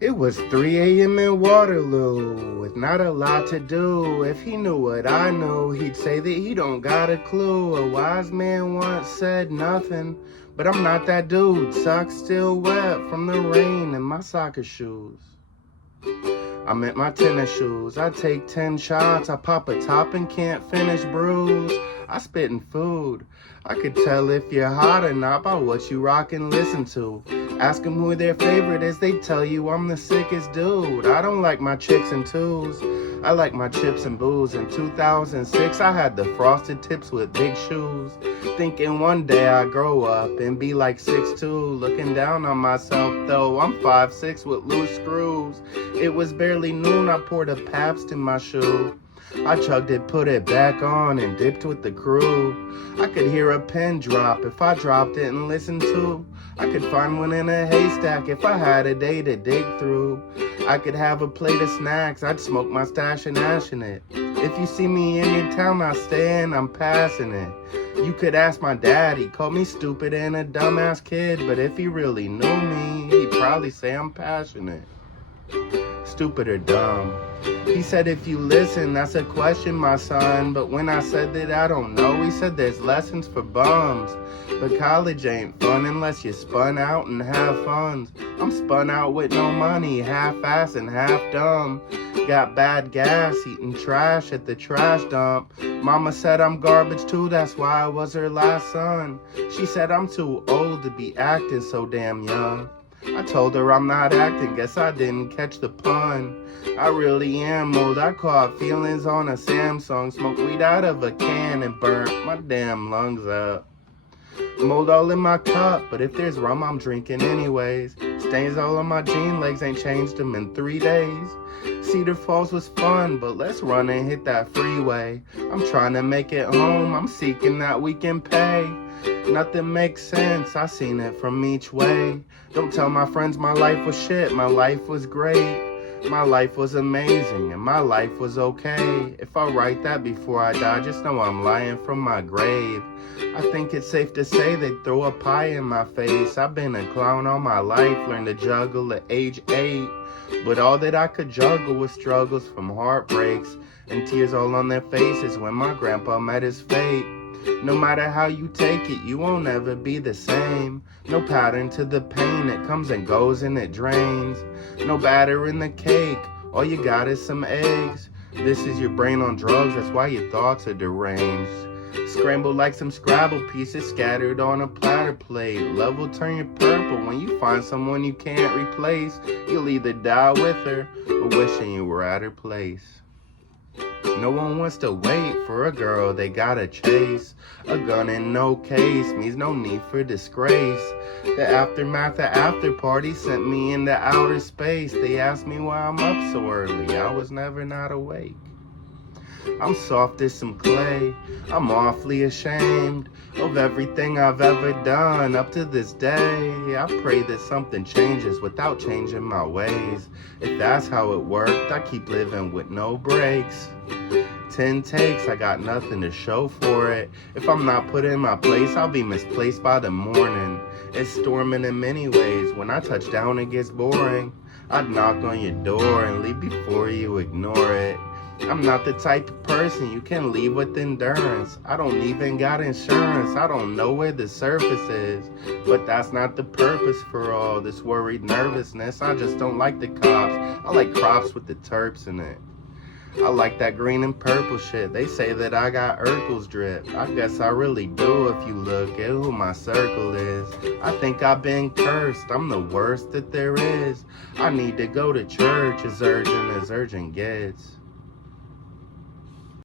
It was 3 a.m. in Waterloo, with not a lot to do. If he knew what I knew, he'd say that he don't got a clue. A wise man once said nothing, but I'm not that dude. Socks still wet from the rain in my soccer shoes. I meant my tennis shoes. I take 10 shots, I pop a top and can't finish brews. I spit in food. I could tell if you're hot or not by what you rock and listen to. Ask them who their favorite is, they tell you I'm the sickest dude. I don't like my chicks and twos, I like my chips and booze. In 2006 I had the frosted tips with big shoes, thinking one day I'd grow up and be like 6'2". Looking down on myself though, I'm 5'6" with loose screws. It was barely noon, I poured a Pabst in my shoe. I chugged it, put it back on, and dipped with the crew. I could hear a pin drop if I dropped it and listened to. I could find one in a haystack if I had a day to dig through. I could have a plate of snacks, I'd smoke my stash and ash in it. If you see me in your town, I stay and I'm passing it. You could ask my dad, he called me stupid and a dumbass kid. But if he really knew me, he'd probably say I'm passionate. Stupid or dumb. He said if you listen, that's a question, my son. But when I said that I don't know, he said there's lessons for bums. But college ain't fun unless you spun out and have funds. I'm spun out with no money, half-ass and half dumb. Got bad gas, eating trash at the trash dump. Mama said I'm garbage too, that's why I was her last son. She said I'm too old to be acting so damn young. I told her I'm not acting, guess I didn't catch the pun. I really am old, I caught feelings on a Samsung. Smoked weed out of a can and burnt my damn lungs up. Mold all in my cup, but if there's rum I'm drinking anyways. Stains all on my jean legs, ain't changed them in 3 days. Cedar Falls was fun, but let's run and hit that freeway. I'm trying to make it home, I'm seeking that weekend pay. Nothing makes sense, I seen it from each way. Don't tell my friends my life was shit, my life was great. My life was amazing, and my life was okay. If I write that before I die, just know I'm lying from my grave. I think it's safe to say they throw a pie in my face. I've been a clown all my life, learned to juggle at age 8. But all that I could juggle was struggles from heartbreaks and tears all on their faces when my grandpa met his fate. No matter how you take it, you won't ever be the same. No pattern to the pain, it comes and goes and it drains. No batter in the cake, all you got is some eggs. This is your brain on drugs, that's why your thoughts are deranged. Scrambled like some Scrabble pieces scattered on a platter plate. Love will turn you purple when you find someone you can't replace. You'll either die with her or wishing you were at her place. No one wants to wait for a girl they gotta chase. A gun in no case means no need for disgrace. The aftermath of after party sent me into outer space. They asked me why I'm up so early, I was never not awake. I'm soft as some clay, I'm awfully ashamed of everything I've ever done up to this day. I pray that something changes without changing my ways. If that's how it worked, I keep living with no breaks. 10 takes, I got nothing to show for it. If I'm not put in my place, I'll be misplaced by the morning. It's storming in many ways, when I touch down it gets boring. I'd knock on your door and leave before you ignore it. I'm not the type of person you can leave with endurance. I don't even got insurance, I don't know where the surface is. But that's not the purpose for all this worried nervousness. I just don't like the cops, I like crops with the terps in it. I like that green and purple shit. They say that I got Urkel's drip. I guess I really do if you look at who my circle is. I think I've been cursed, I'm the worst that there is. I need to go to church as urgent gets.